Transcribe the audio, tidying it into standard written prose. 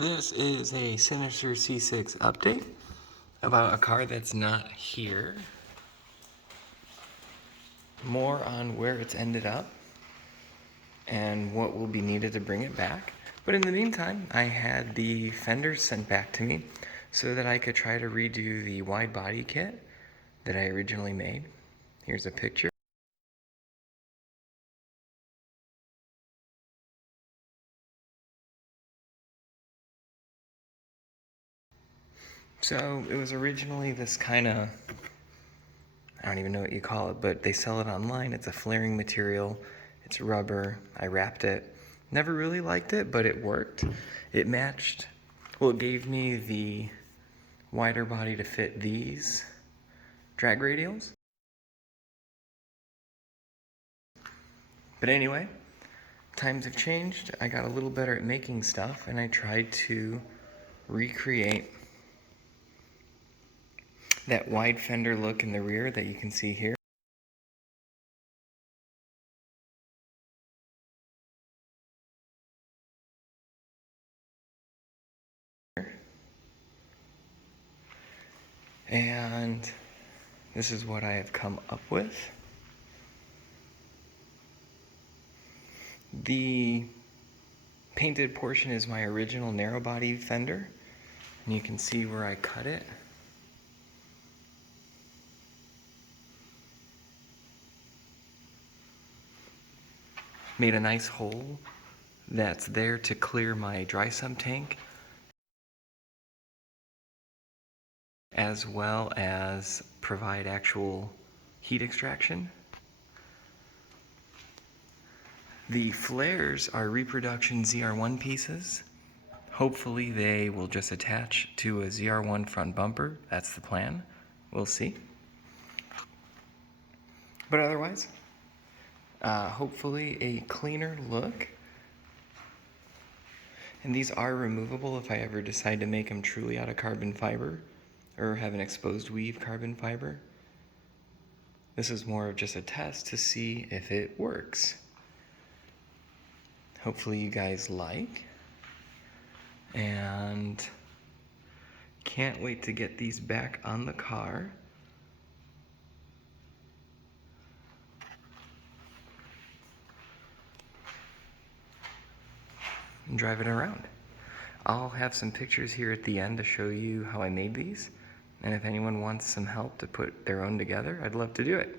This is a SinisTTerC6 update about a car that's not here. More on where it's ended up and what will be needed to bring it back. But in the meantime, I had the fenders sent back to me so that I could try to redo the wide body kit that I originally made. Here's a picture. So it was originally this kind of, I don't even know what you call it, but they sell it online. It's a flaring material. It's rubber. I wrapped it. Never really liked it, but it worked. It matched, well, it gave me the wider body to fit these drag radials. But anyway, times have changed. I got a little better at making stuff, and I tried to recreate that wide fender look in the rear that you can see here. And this is what I have come up with. The painted portion is my original narrow body fender, and you can see where I cut it. Made a nice hole that's there to clear my dry sump tank, as well as provide actual heat extraction. The flares are reproduction ZR1 pieces. Hopefully they will just attach to a ZR1 front bumper. That's the plan. We'll see. But otherwise, hopefully a cleaner look. And these are removable if I ever decide to make them truly out of carbon fiber or have an exposed weave carbon fiber. This is more of just a test to see if it works. Hopefully you guys like. And can't wait to get these back on the car. And drive it around. I'll have some pictures here at the end to show you how I made these. And if anyone wants some help to put their own together, I'd love to do it.